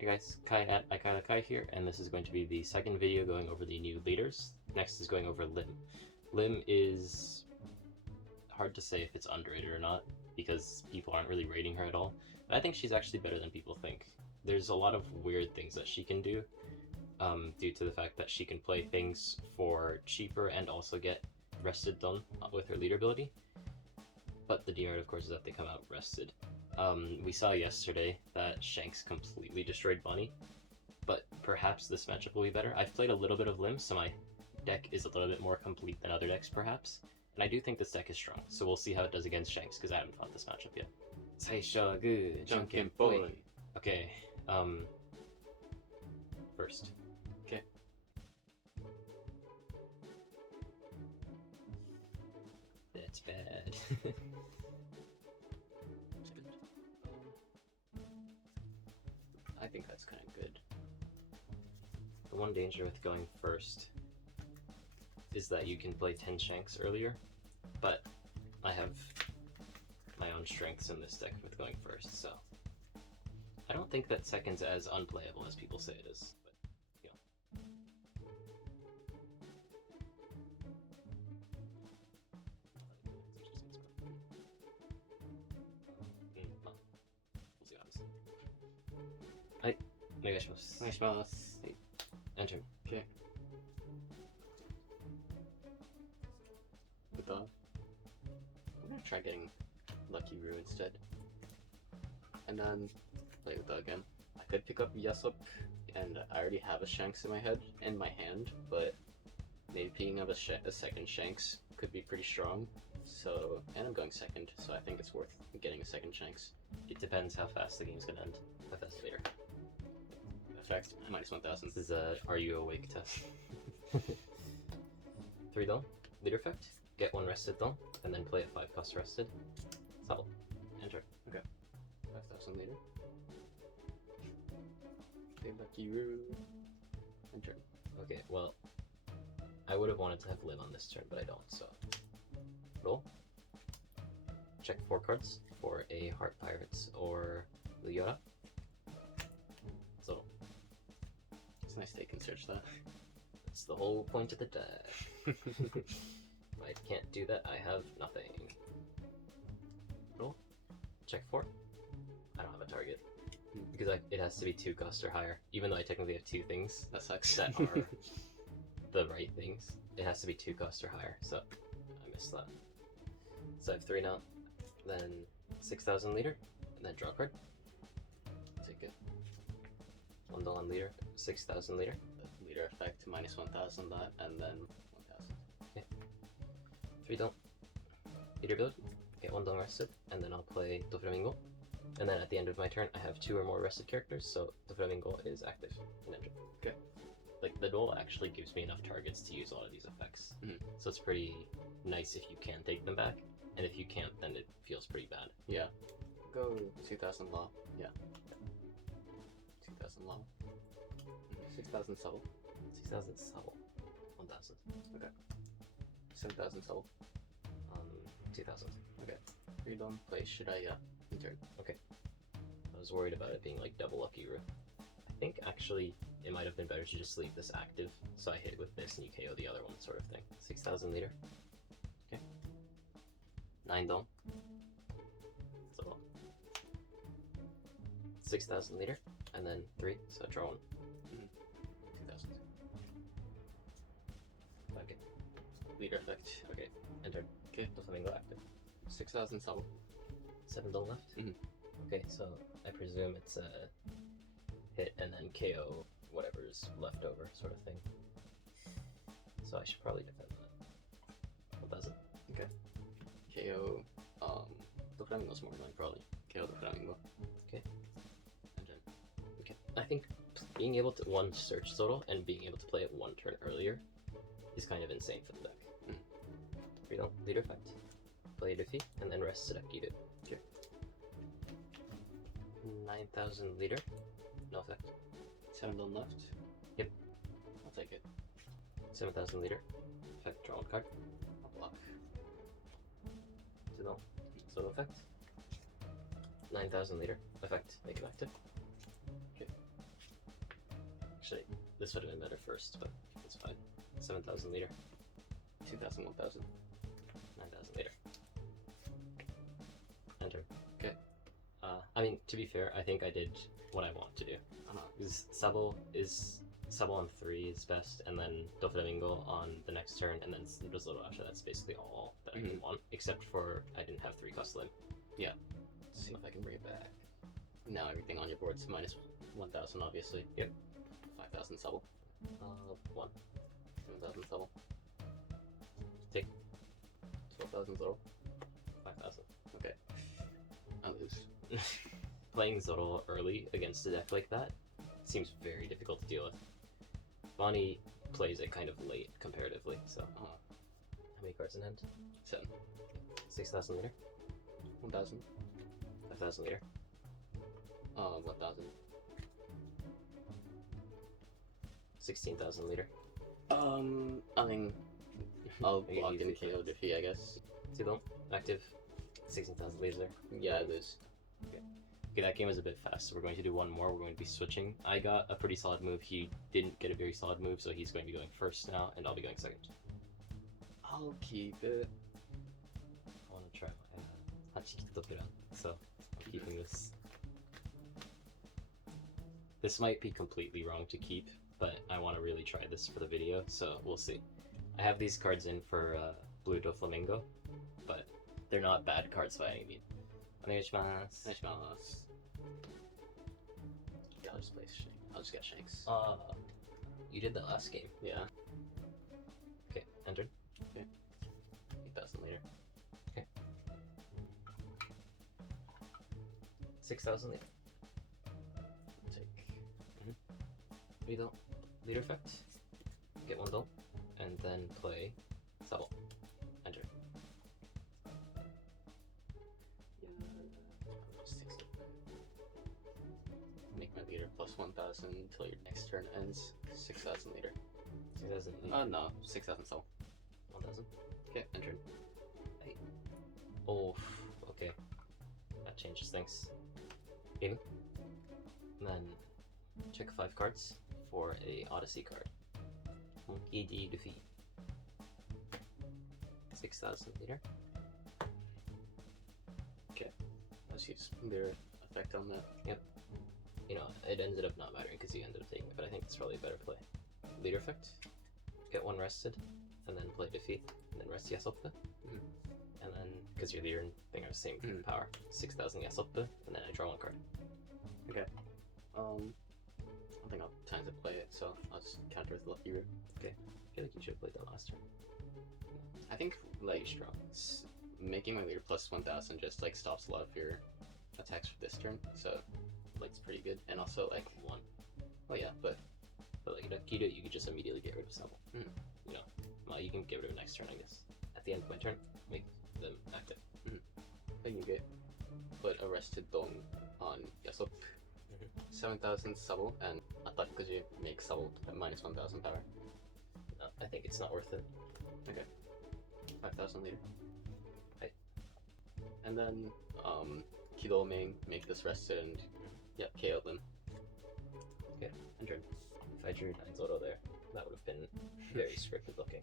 Hey guys, Kai at iKailaKai here, and this is going to be the second video going over the new leaders. Next is going over LIM. LIM is hard to say if it's underrated or not, because people aren't really rating her at all. But I think she's actually better than people think. There's a lot of weird things that she can do, due to the fact that she can play things for cheaper and also get rested done with her leader ability. But the demerit, of course, is that they come out rested. We saw yesterday that Shanks completely destroyed Bunny, but perhaps this matchup will be better. I've played a little bit of LIM, so my deck is a little bit more complete than other decks, perhaps. And I do think this deck is strong, so we'll see how it does against Shanks, because I haven't fought this matchup yet. Saisha good, Junkin boy. Okay, first. Okay. That's bad. I think that's kind of good. The one danger with going first is that you can play 10 Shanks earlier, but I have my own strengths in this deck with going first, so I don't think that second's as unplayable as people say it is, but you know. We'll see what happens. Hi, onegaishimasu. Onegaishimasu. Enter. Okay. Uta. I'm gonna try getting Lucky Roo instead. And then play Uta again. I could pick up Yasup, and I already have a Shanks in my head and my hand, but maybe picking up a second Shanks could be pretty strong. So, and I'm going second, so I think it's worth getting a second Shanks. It depends how fast the game's gonna end. How fast later. Effect, -1000. This is a Are You Awake test. 3 dull, leader effect, get 1 rested dull, and then play at 5 cost rested. Subtle. Enter. Okay. 5000 leader. Play Lucky Roo. Enter. Okay, well, I would have wanted to have LIM on this turn, but I don't, so. Roll. Check 4 cards for a Heart Pirates or Leota. Zoro. It's nice they can search that. That's the whole point of the deck. If I can't do that, I have nothing. Roll. Check 4. I don't have a target. Because it has to be 2 cost or higher. Even though I technically have 2 things That sucks. that are the right things, it has to be 2 cost or higher, so I missed that. So I have 3 now, then 6000 leader, and then draw a card. Take it. 1 dull on leader, 6000 leader. The leader effect, -1000 that, and then 1000. Okay. 3 dull. Leader ability, get 1 dull rested, and then I'll play Doflamingo. And then at the end of my turn, I have 2 or more rested characters, so Doflamingo is active and enter. Okay. Like, the duel actually gives me enough targets to use a lot of these effects. So it's pretty nice if you can take them back, and if you can't, then it feels pretty bad. Yeah. Go 2000 law. Yeah. 2000 law. 6000 soul. 6000 subtle. 1000. Okay. 7000 soul. 2000. Okay. Are you done? Play should I enter? Okay. I was worried about it being like double Lucky Roo. I think actually it might have been better to just leave this active, so I hit with this and you KO the other one, sort of thing. 6000 leader. Okay. 9 dull. So 6000 leader, and then 3, so draw 1. 2000. Okay. Leader effect. Okay. Enter. Okay. Doflamingo active. 6000 soul. 7 dull left. Mhm. Okay, so I presume it's a hit and then KO whatever's left over, sort of thing. So I should probably defend that. 1000. Okay. KO. The Flamingo's more annoying, probably. KO the Flamingo. Okay. Enter. Okay. I think being able to search Zoro and being able to play it 1 turn earlier is kind of insane for the deck. Freedom, leader effect. Play defeat, and then rest Seductive it. Okay. 9000 leader. No effect. 7 done left. Yep. I'll take it. 7000 leader. Effect, draw 1 card. I'll block. 2 dull. So effect. 9000 leader. Effect, make him active. Okay. Actually, this would have been better first, but it's fine. 7,000 liter. 2,000, 1,000. 9,000 liter. Enter. Okay. I mean, to be fair, I think I did what I want to do. Because Sabo on 3 is best, and then Doflamingo on the next turn, and then Zoro after. That's basically all that I didn't want, except for I didn't have 3 cost LIM. Yeah. Let's see if I can bring it back. Now everything on your board's minus 1,000, obviously. Yep. 5,000 Subble. 1. 7,000 Subble. Take. 12,000 Zoro. 5,000. Okay. I lose. Playing Zoro early against a deck like that seems very difficult to deal with. Bonnie plays it kind of late comparatively, so. How many cards in hand? 7. 6,000 liter. 1,000. 5,000 liter. 1,000. 16,000 liter. I mean, I'll You block can and use it. KO defeat, I guess. Tudon, active. 16,000 laser. Yeah, I lose. Okay, that game was a bit fast, so we're going to do one more. We're going to be switching. I got a pretty solid move. He didn't get a very solid move, so he's going to be going first now, and I'll be going second. I'll keep it. I want to try my Hachikitopira, so I'm keeping this. This might be completely wrong to keep, but I want to really try this for the video, so we'll see. I have these cards in for Blue Doflamingo, but they're not bad cards by any means. Onegaishimasu. Nice. Yeah, I'll just play Shanks. I'll just get Shanks. You did that last game. Yeah. Okay, entered. 8,000 later. 6,000 liter. Take. Read out leader effect. Get 1 doll, and then play Sabo. Enter. Make my leader plus 1,000 until your next turn ends. 6,000 later. 6,000. No, 6,000 soul. 1,000. Okay, entered. Oh, okay. That changes things. Game. And then check 5 cards for a Odyssey card. Monkey defeat. 6,000 liter. Let's use their effect on that. You know, it ended up not mattering because you ended up taking it, but I think it's probably a better play. Leader effect. Get 1 rested, and then play defeat, and then rest Yasoppa. And then, because your leader and thing are the same power, 6,000 Yasoppa, and then I draw 1 card. Okay. I don't think I'll have time to play it, so I'll just counter with Lucky Root. I feel like you should have played that last turn. I think, like, Strong. making my leader plus 1,000 just, like, stops a lot of your attacks for this turn, so, like, it's pretty good. And also, like, 1. oh yeah, but Like, Kido, you could just immediately get rid of Sabo. Mhm. You know, well, you can get rid of it next turn, I guess. At the end of my turn, make them active. then you get put a rested Dong on Yasop. 7,000 Subble, and Atakuji make Subble at minus 1,000 power. No, I think it's not worth it. 5,000 later. Right. And then, Kido make this rested and, yeah, KO them. Okay. Entered. If I drew 9 Zoro there, that would have been very scripted looking.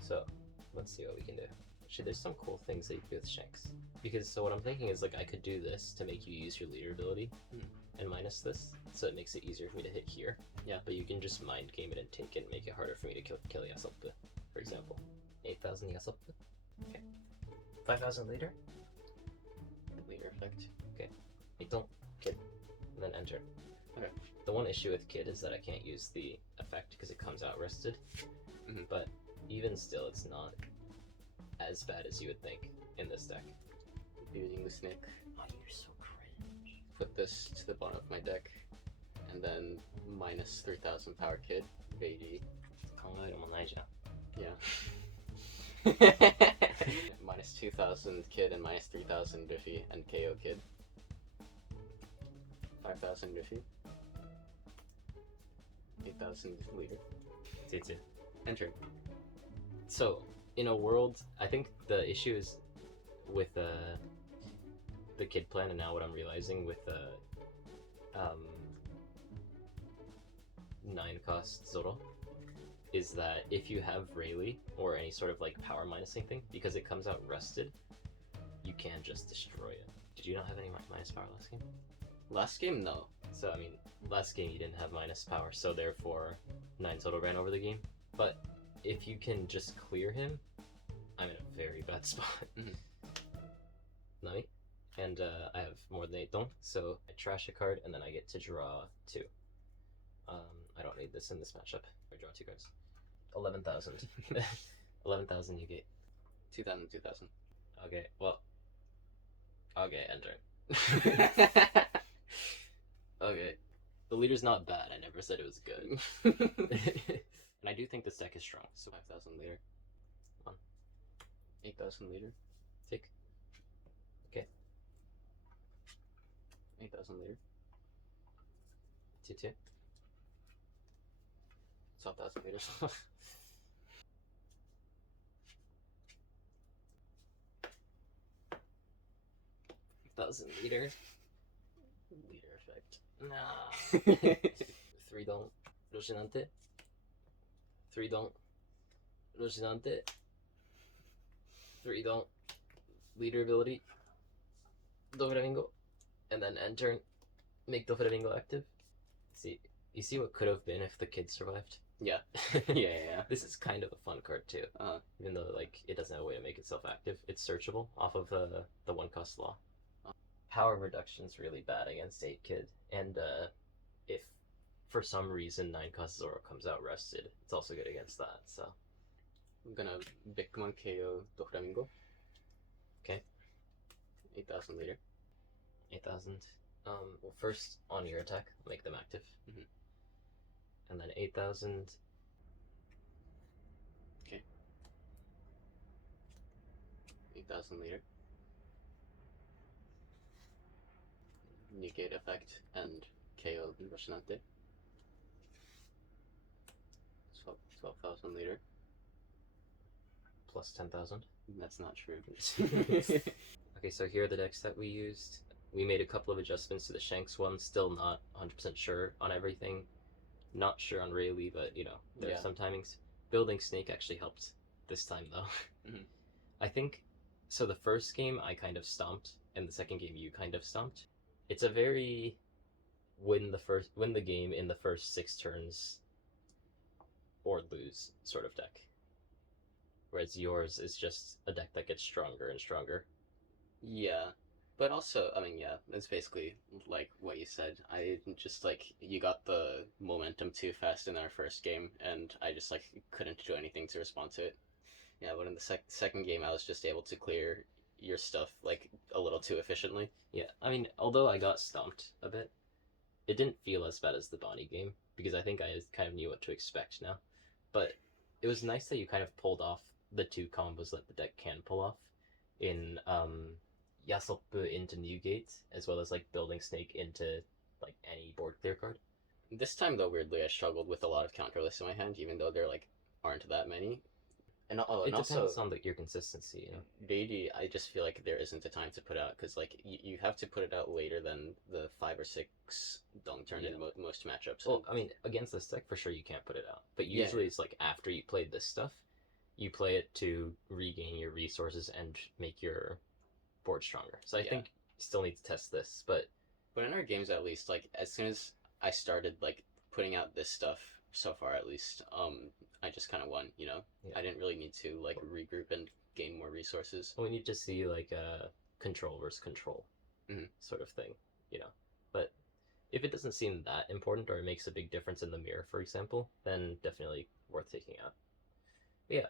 So, let's see what we can do. Actually, there's some cool things that you can do with Shanks. Because, so what I'm thinking is, like, I could do this to make you use your leader ability, and minus this, so it makes it easier for me to hit here. Yeah. But you can just mind game it and take it and make it harder for me to kill Yasoppa, for example. 8,000 Yasoppa. Okay. 5,000 later. Leader effect. It don't kid. And then enter. Okay. The one issue with kid is that I can't use the effect because it comes out rested. But even still, it's not as bad as you would think in this deck. Using the snake. Oh, you're so cringe. Put this to the bottom of my deck, and then minus 3,000 power kid. Beiji. 考えるもないじゃん。 Yeah. minus 2,000 kid and minus 3,000 Biffy and KO kid. 5,000 Biffy. 8,000 leader. 2-2. Entered. So, in a world, I think the issue is with the kid plan, and now what I'm realizing with 9-cost Zoro is that if you have Rayleigh or any sort of like power minusing thing, because it comes out rested, you can just destroy it. Did you not have any minus power last game? Last game, no. So I mean, last game you didn't have minus power, so therefore 9 Zoro ran over the game. But if you can just clear him, I'm in a very bad spot. Nami. And I have more than 8 dong, so I trash a card and then I get to draw 2. I don't need this in this matchup. I draw 2 cards. 11,000. 11,000 you get. 2,000, 2,000. Okay, well. Okay, enter. Okay. The leader's not bad, I never said it was good. And I do think this deck is strong, so 5,000 leader. 1. 8,000 leader. Take. Okay. 8,000 leader. 2-2. 12,000 liters. 1,000 leader. Leader effect. Nah. 3 dong. Roshinante. 3 dong. Roshinante. 3 dong. Leader ability. Doflamingo. And then end turn. Make Doflamingo active. See, you see what could have been if the kid survived? Yeah. Yeah. This is kind of a fun card too. Even though like it doesn't have a way to make itself active. It's searchable off of the 1-cost law. Power reduction's really bad against 8 kid, and if for some reason 9-cost Zoro comes out rested, it's also good against that. So I'm gonna Bigman KO Doflamingo. Okay. 8,000 leader. 8,000. Well, first on your attack, make them active, and then 8,000. Okay. 8,000 leader. Negate effect and KO Roshinante. 12,000 leader. Plus 10,000. That's not true. Okay, so here are the decks that we used. We made a couple of adjustments to the Shanks one. Still not 100% sure on everything. Not sure on Rayleigh, but you know, there are some timings. Building Snake actually helped this time though. I think, so the first game I kind of stomped, and the second game you kind of stomped. It's a very win the game in the first 6 turns or lose sort of deck. Whereas yours is just a deck that gets stronger and stronger. Yeah. But also, I mean, yeah, it's basically like what you said. I just, like, you got the momentum too fast in our first game, and I just, like, couldn't do anything to respond to it. Yeah, but in the second game, I was just able to clear your stuff, like, a little too efficiently. Yeah, I mean, although I got stomped a bit, it didn't feel as bad as the Bonnie game, because I think I kind of knew what to expect now. But it was nice that you kind of pulled off the 2 combos that the deck can pull off in, Yasop into Newgate, as well as like Building Snake into like any board clear card. This time though, weirdly, I struggled with a lot of counterlists in my hand, even though there like aren't that many. And it depends on your consistency, you know. Really, I just feel like there isn't a time to put out, because like you have to put it out later than the 5 or 6 dong turn in most matchups. Well, I mean, against this deck for sure you can't put it out, but usually it's like after you played this stuff, you play it to regain your resources and make your board stronger. So I think you still need to test this, but in our games at least, like as soon as I started like putting out this stuff, so far at least, I just kind of won, you know. I didn't really need to like regroup and gain more resources. We need to see like a control versus control sort of thing, you know. But if it doesn't seem that important, or it makes a big difference in the mirror, for example, then definitely worth taking out. But yeah,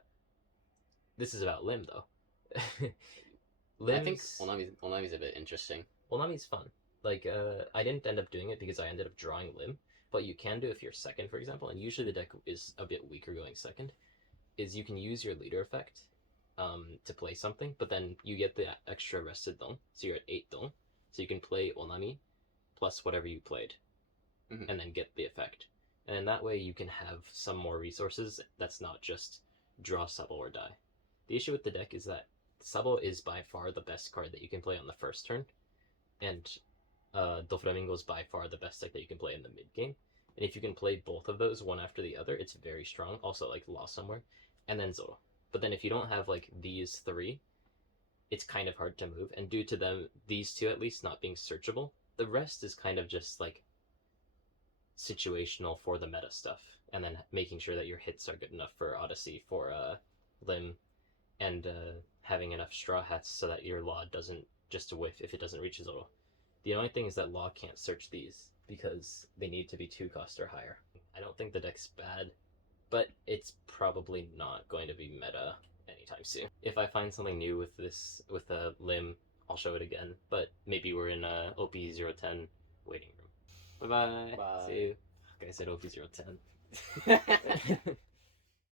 this is about Lim though. I think Onami's a bit interesting. Onami's fun. Like, I didn't end up doing it because I ended up drawing Lim, but you can do if you're second, for example, and usually the deck is a bit weaker going second, is you can use your leader effect to play something, but then you get the extra rested dong, so you're at 8 dong, so you can play Onami plus whatever you played, and then get the effect. And in that way you can have some more resources that's not just draw Sabo or die. The issue with the deck is that Sabo is by far the best card that you can play on the first turn, and Doflamingo is by far the best deck that you can play in the mid game, And if you can play both of those one after the other, it's very strong. Also, like Lost Somewhere, and then Zoro. But then if you don't have like these three, it's kind of hard to move. And due to them, these two at least not being searchable, the rest is kind of just like situational for the meta stuff. And then making sure that your hits are good enough for Odyssey, for Lim, and having enough straw hats so that your law doesn't just whiff if it doesn't reach Zoro. The only thing is that law can't search these because they need to be 2 cost or higher. I don't think the deck's bad, but it's probably not going to be meta anytime soon. If I find something new with this, with a Lim, I'll show it again, but maybe we're in a OP010 waiting room. Bye-bye. Bye. See you. Like I said, OP010.